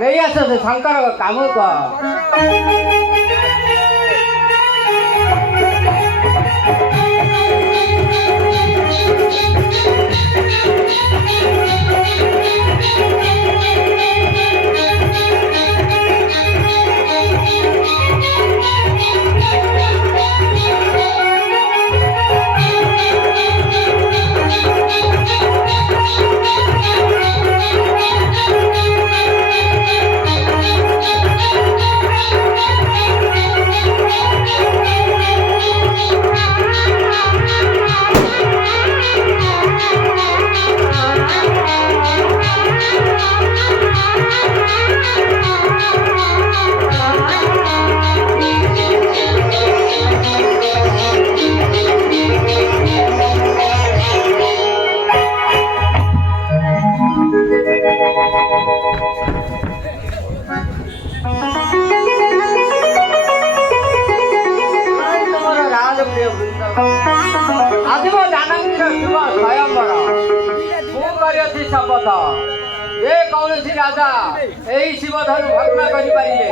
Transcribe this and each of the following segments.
ନେଇ ଆସ ସେ ଶଙ୍କର କାମ କର। आदिम जानकीर शुभ स्वयंवर मुझे शपथ जे कौन राजा यही शिवधनु भग्न करें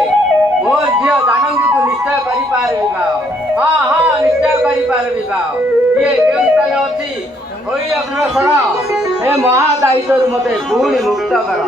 मोर झील जानकी को निश्चय कर हाँ हाँ निश्चय कर ये स्थान अच्छी अग्रसर हे महादायित्व मत पुणी मुक्त कर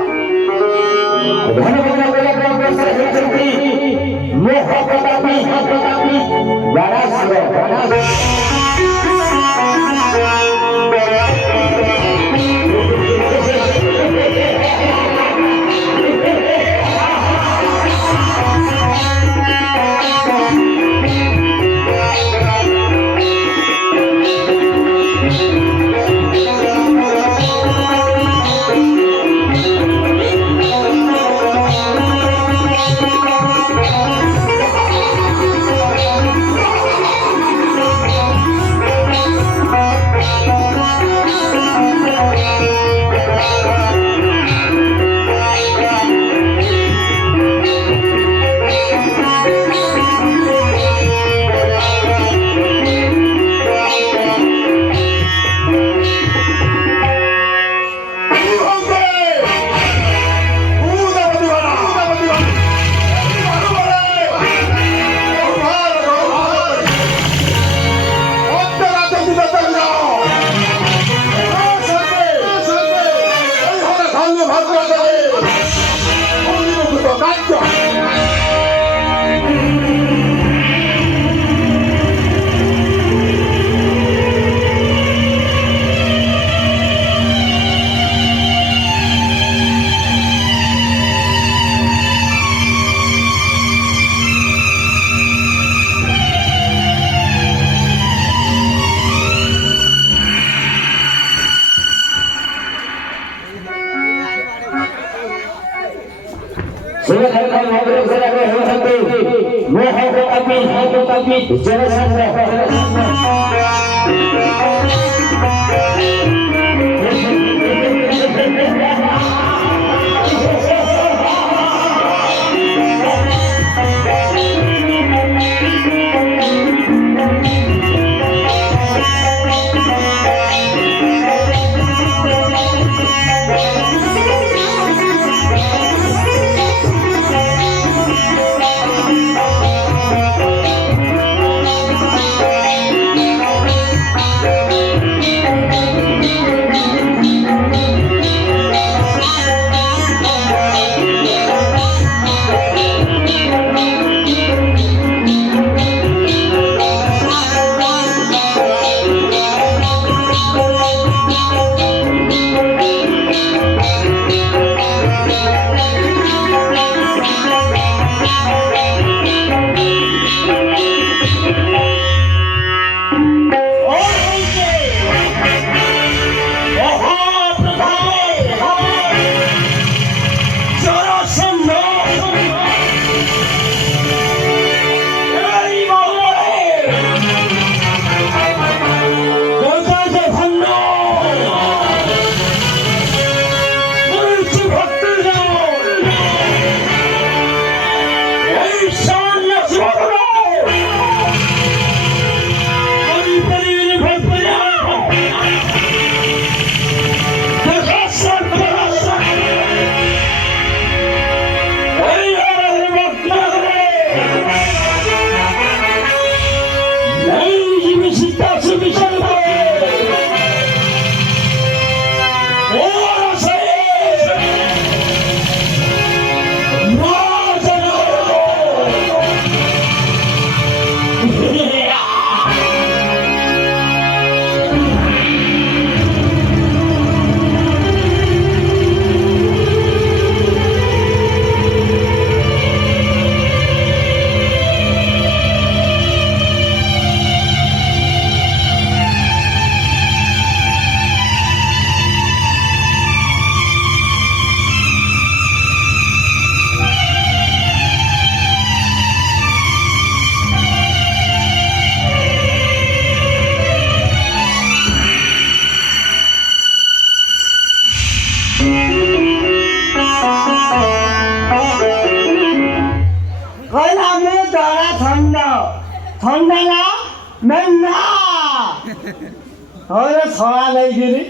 ছড়া নেইকিরি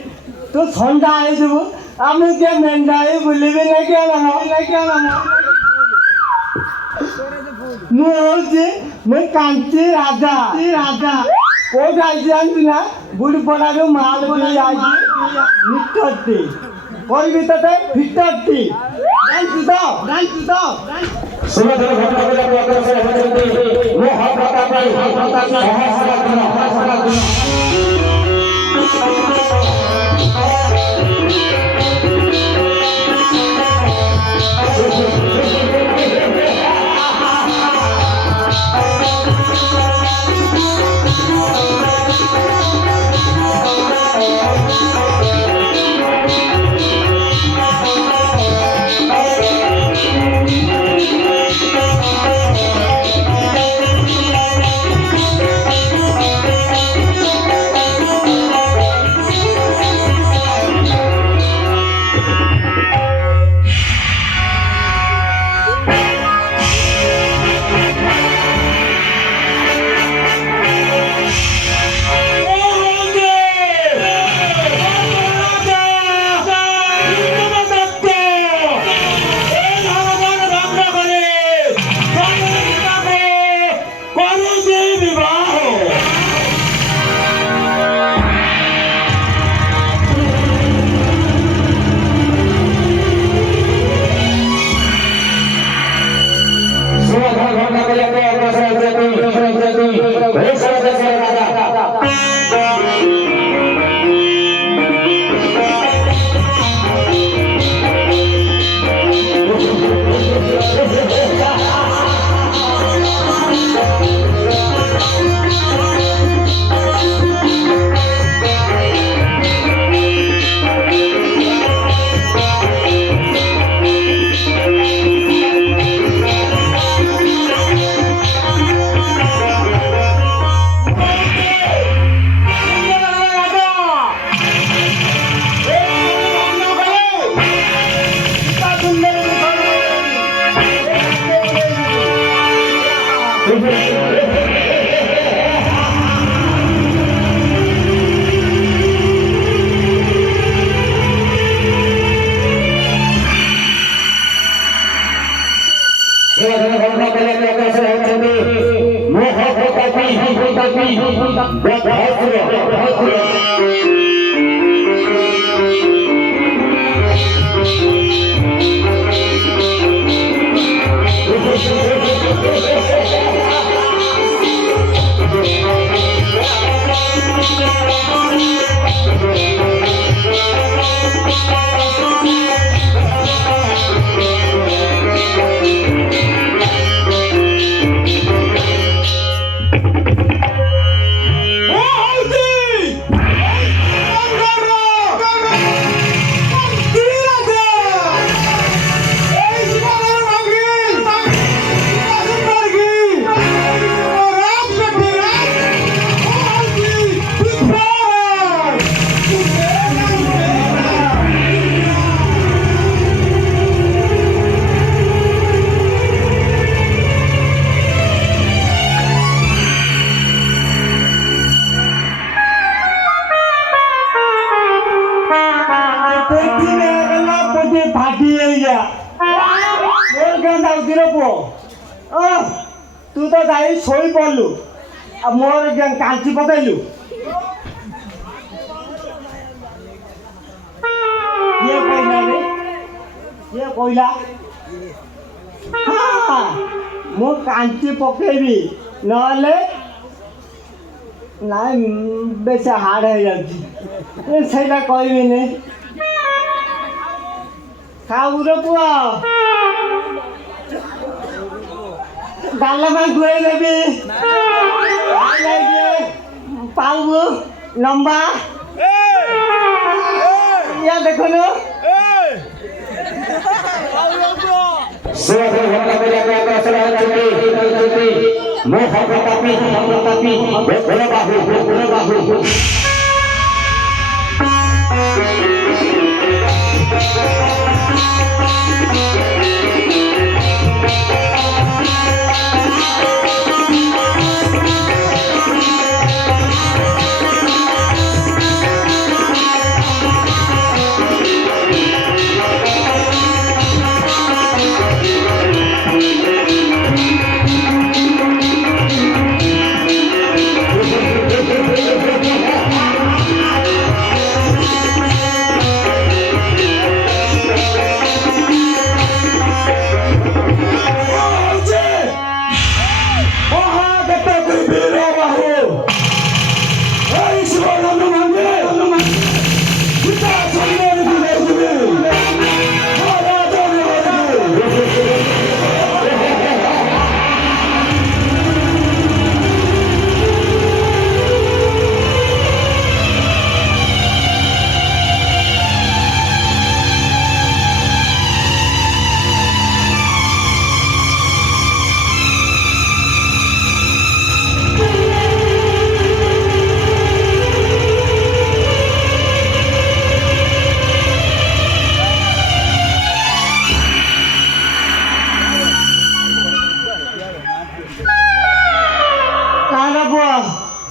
তু ঠান্ডা হয়ে যাব আমি কে মেন্ডা হয়ে বুলিবি না কেন মু হচ্ছে মুই কাঞ্চি রাজা কোথায় আইছি জানবি না বুড়ি পড়ারু মাল বলে আইছি মিটরটি করবি তোতে ফিটরটি জানছি তো সুন্দর ঘটনা বলে প্রকাশ হচ্ছে মহাপ্রতাপ ভাই সহস্র দিন ତୁ ତ ଯାଇ ଶୋଇ ପଡିଲୁ ଆଉ ମୋର କାଞ୍ଚି ପକେଇଲୁ କିଏ କହିଲା ରେ କିଏ କହିଲା ହଁ ମୁଁ କାଞ୍ଚି ପକେଇବି ନହେଲେ ନାଇଁ ବେଶୀ ହାର୍ଡ଼ ହେଇଯାଉଛି ସେଇଟା କହିବିନି ଖାଉର ପୁଅ ଡାଲମା ଖୁଆଇ ଦେବି ପାଉ ଲମ୍ବା ଇয়া ଦେଖୁନୁ Suatu warna berbeda selain cantik, mohon tetapi, berbahu.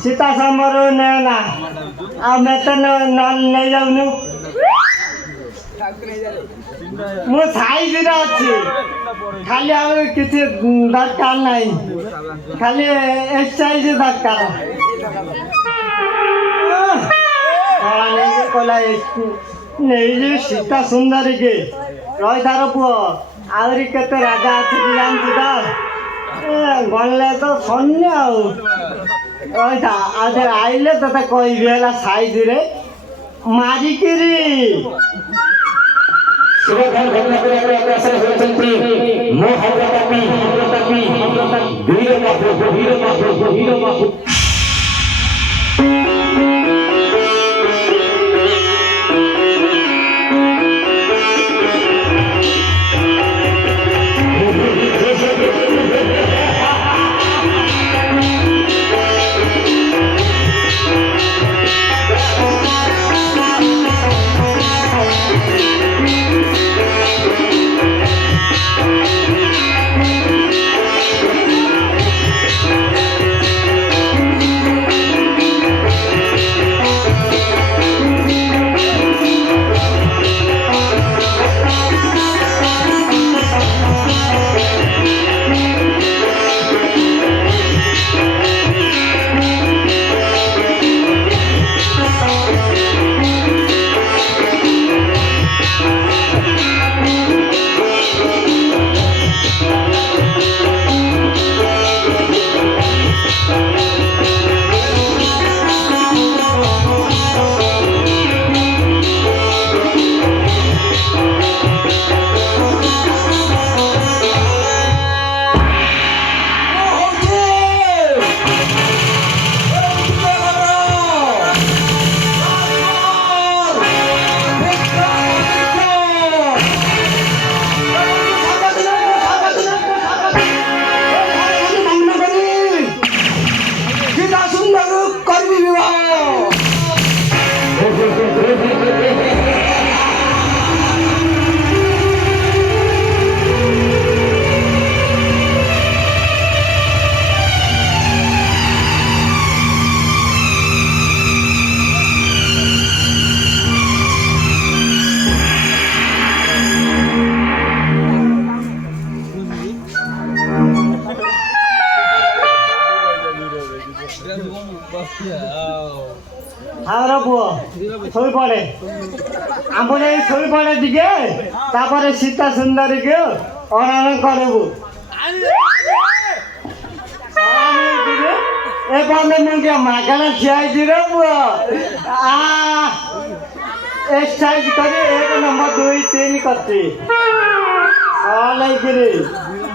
Sita समरो नेना आ मैं तो नहीं जाऊनु मो साइज रे अछि खाली आ किछि दरकार नहीं खाली एक्सरसाइज दरकार कोला नहीं जे सीता सुंदर के रही तार पुओ आउरी केते राजा अछि जानछि त गणले तो सन्य रहीथा आज आइले तते कहबी हला साइज रे मारिकिरी Silakan घटना पर अग्रसर होचंती मोह तपी वीर बाबू ଆମର ପୁଅ ଶୋଇପଡ଼େ ଆମ ଯାଇ ଶୋଇପଡ଼େ ଟିକେ ତାପରେ ସୀତା ସୁନ୍ଦରୀକୁ ଅଣନ କରିବୁ ଏ ବନ୍ଧୁ ମୁଁ ଟିକେ ମାଗଣା ଠିଆ ହେଇଛି ରେ ପୁଅ ଏକ୍ସରସାଇଜ କରି 1 ନମ୍ବର 2 3 କରିଛି ନେଇକିରି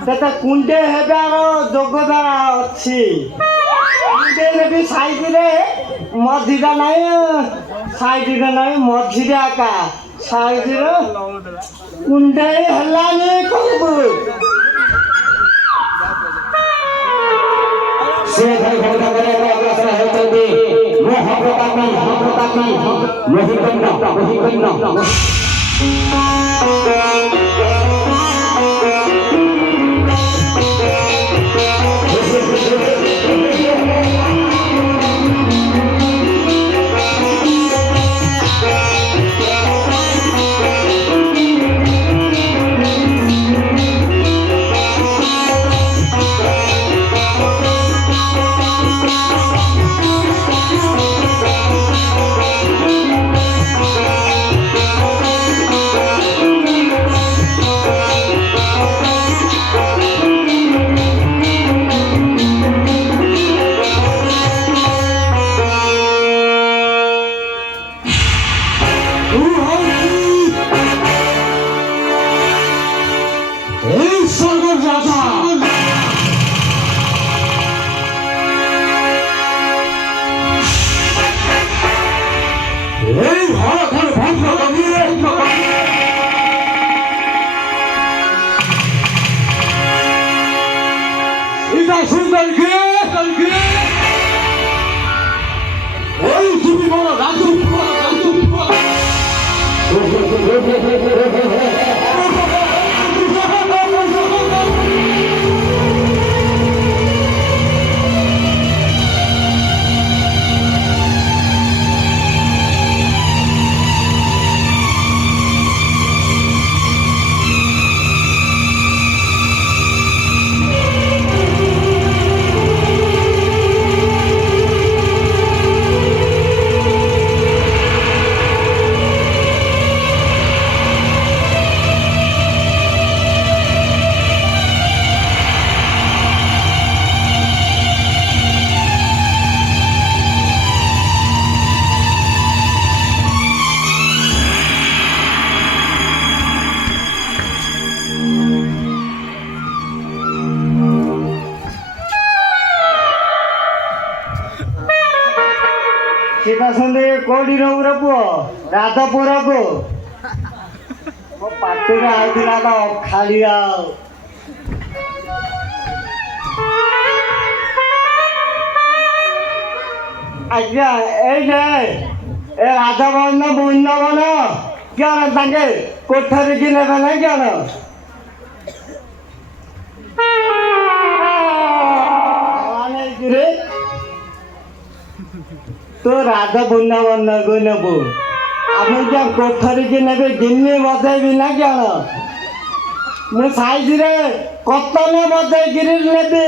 ସେତେ କୁଣ୍ଡେ ହେବାର ଯୋଗଦାନ ଅଛି କୁଣ୍ଡେ ନେବି ସାଇଜରେ ମଝିଟା ନାହିଁ ସାଇଜରେ ନାହିଁ ମଝିରେ ଆକା ସାଇଜରେ କୁଣ୍ଡେଇ ହେଲାନି କହିବୁ ସେ ଭାଇ ଭୋଗ କରିବାକୁ ଅଗ୍ରସର ହେଉଛନ୍ତି ମହାପ୍ରତାପୀ ମହିକର୍ଣ୍ଣ ସୀତା ସୁନ୍ଦରୀ କୋଉଠି ରହୁର ପୁଅ ରାଧପୁରକୁ ମୋ ପାଟିରେ ଆଇଥିଲା ତ ଅଖାଳିଆ ଆଜ୍ଞା ଏଇନେ ଏ ରାଧବନ ବୃନ୍ଦାବନ କ'ଣ ତାଙ୍କେ କୋଠରୀକି ନେବେ ନା କ'ଣ तो राधा बृंदावन को नेबू আমি क्या कोठरी नेबे गिन्नी बजेबी ना क्या मु साइज रे कतन बजेगिरी नेबी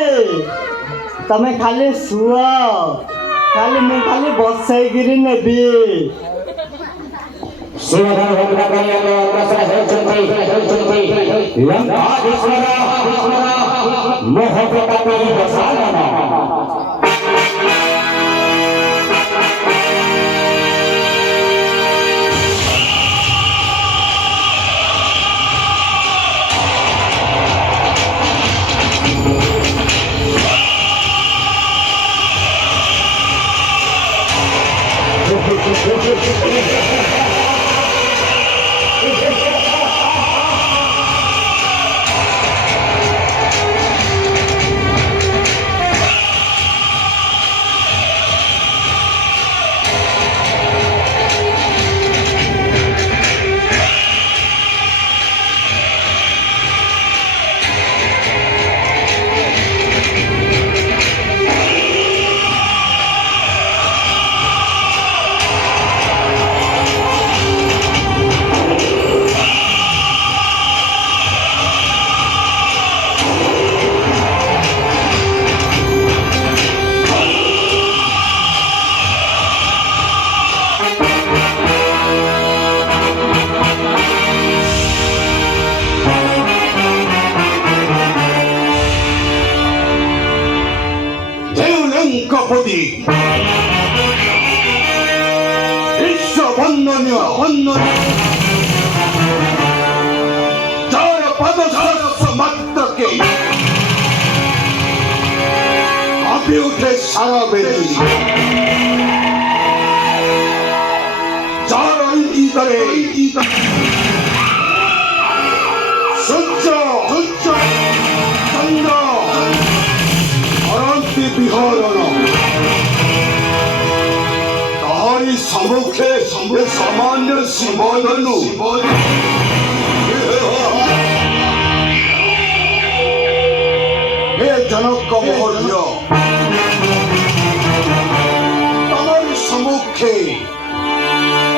तमे खाली सुअ खाली मु खाली बसैगिरी नेबी शिवधर भोगरा कल्याण अग्रसर हेउछन्ति लंकाधीश्वर मोहप्रतापी दशानन লঙ্কাপতি বিশ্ব বন্দনীয় যার পদস্পর্শ মাত্রকে কাঁপে উঠে সারা বেদি, যার ইঙ্গিতরে সূর্য চন্দ্র অরন্তি বিহরণ, তাহারি সম্মুখে সামান্য শিবধনু হে জনক মহোদয়, তাহারি সম্মুখে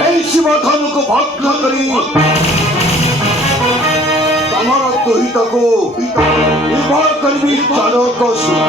এই শিবধনুকে ভগ্ন করি ତମର ଦୁହିତାକୁ ବିବାହ କରିବି ଜନକ ସୁର।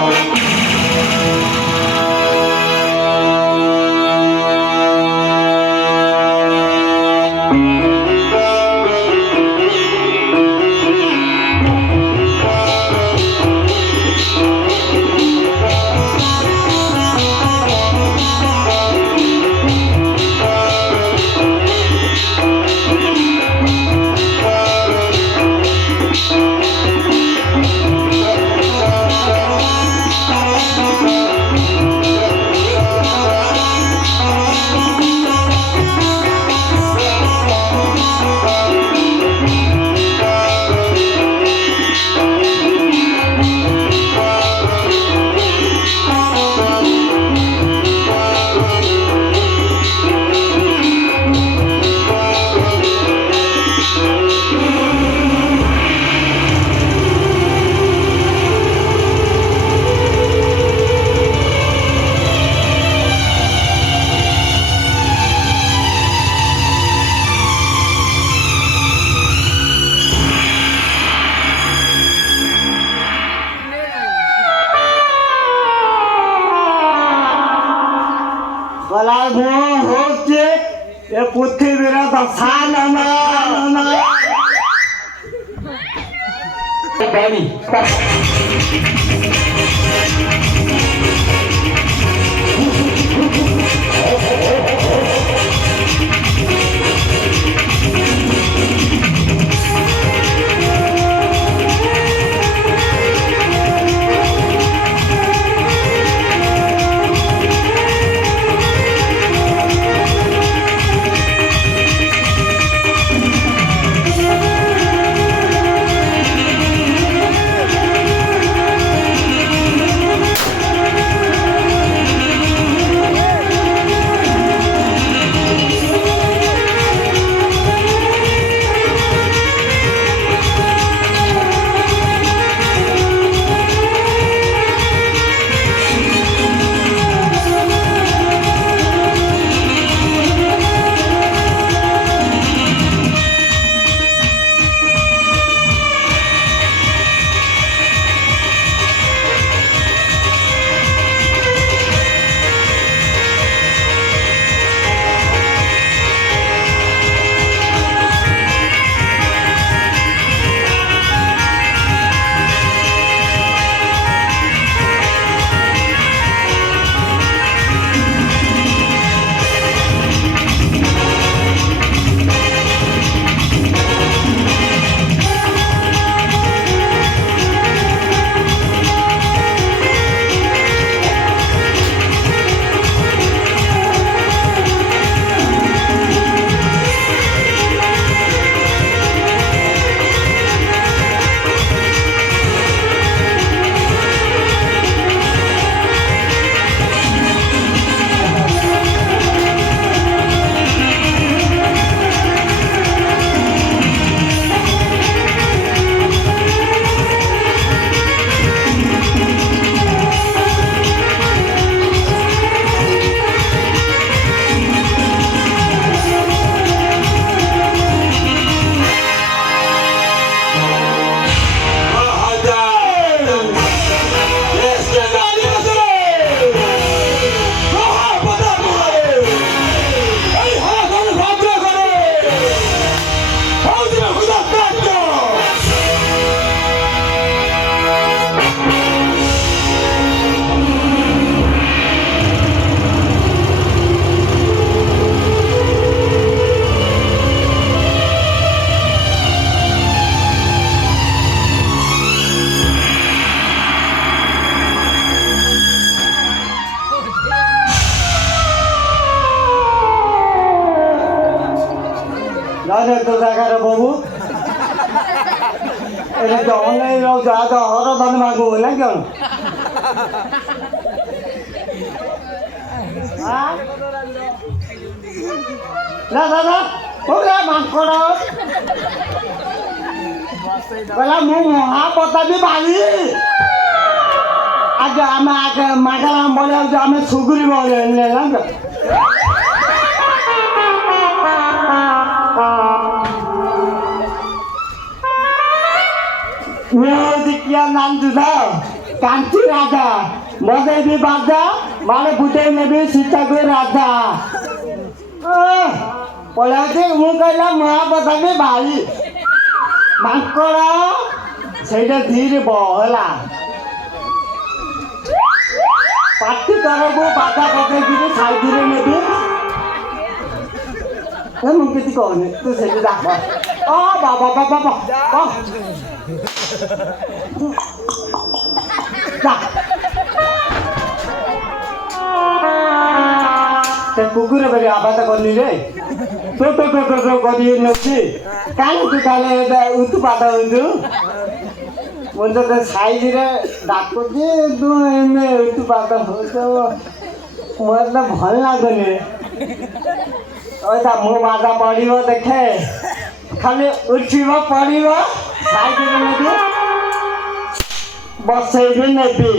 গলার ভুঁ হচ্ছে এ পৃথিবীর দশা নানা Bani. আরে তো জায়গার বাবু এটা তো অনলাইন হরদান মাগু না কেন না দাদা ওরা মাংকড় বলা মু মহাপতাবি বালি আজ আমি আগে মাগালাম বলে আমি সুগুরি বলে নিলাম क्या नाम तुझा कांची राजा मजे भी बाजा मारे बुटे में भी सीता को राजा पढ़ाते मु कहला महापताबी भाई मांकड़ा ସେଇଟା ଧୀରେ ବହଲା ପାଟି ତରକୁ ବାଧା ପକେଇକିରି ସାଇଡରେ ନେବି ମୁଁ କିଛି କହୁନି ତୁ ସେଇଠି ଡାକ ବାବା ବାବା କୁକୁର ବେରି ଆବାଜ କଲି ରେ ତୋ କରି ନେଉଛି କାହିଁ ତୁ ତାହେଲେ ଏବେ ଉତ୍ପାତ ହଉଛୁ ମୁଁ ତୋତେ ସାଇଜରେ ଡାକୁଛି ତୁ ଏମେ ଉତ୍ପାତ ହଉଛ ମୋତେ ତ ଭଲ ଲାଗୁନି ମୋ ବାଧା ପଡ଼ିବ ଦେଖେ ଖାଲି ଉଠିବ ପଡ଼ିବ ସାଇଜରେ ନେବି ବସେଇବି ନେବି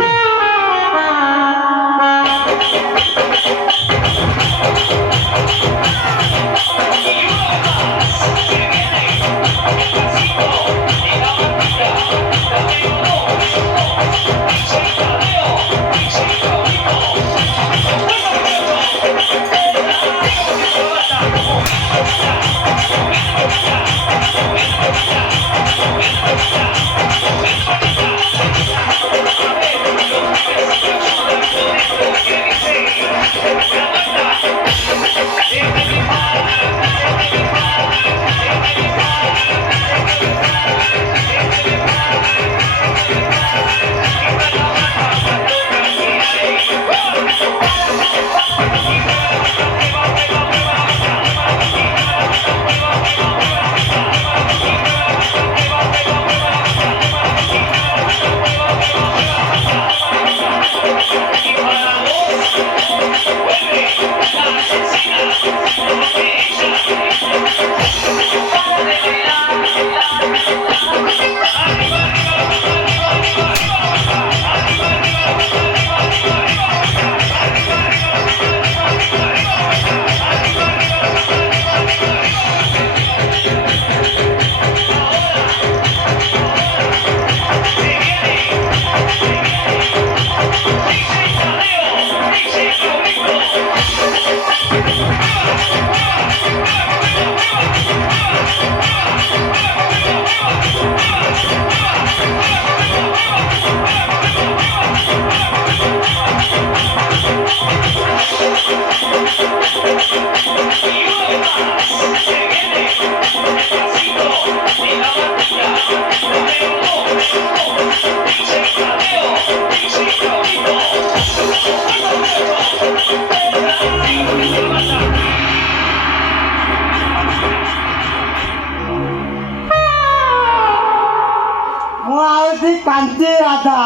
कांची राधा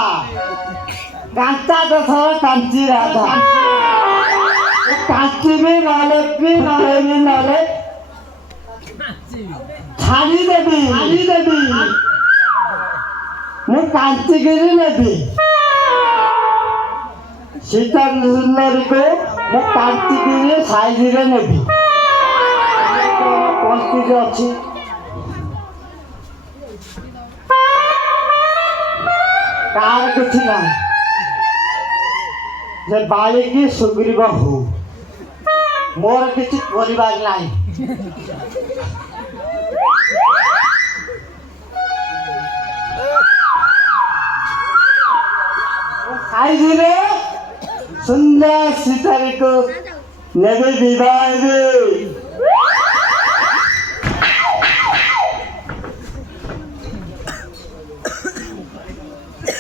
कांचा दसरा कांची राधा कांची भी नाले भी नाले छाड़ी देवी मु कांची गिरी नेबी सीता सुंदरी को मु कांची गिरी साइज रे नेबी पंक्ति जो अच्छी कार कुछ ना जे बाली की सुग्रीव हो मोर किसी परिवार नहीं साइज रे सुंदर सीतारी को नेबे विवाह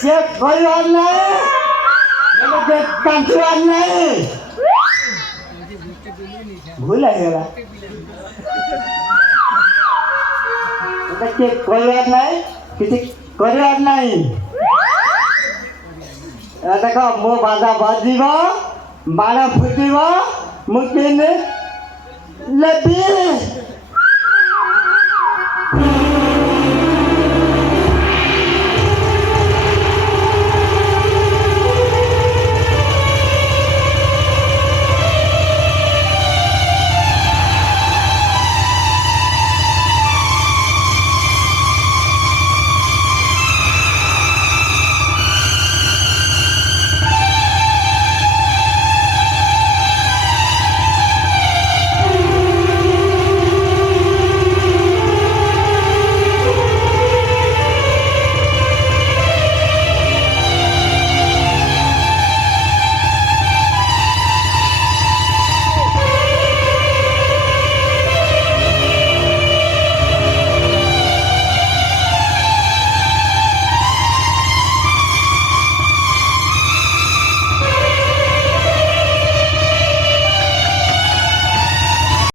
ये कोई बात नहीं मेरे कंट्रोल नहीं भूल गया এটা কে করিবার নাই কিছু করিবার নাই দেখ মো বাজা বাজিব বাଣ ফুটিব ମୁଁ କେନେ ଲେବି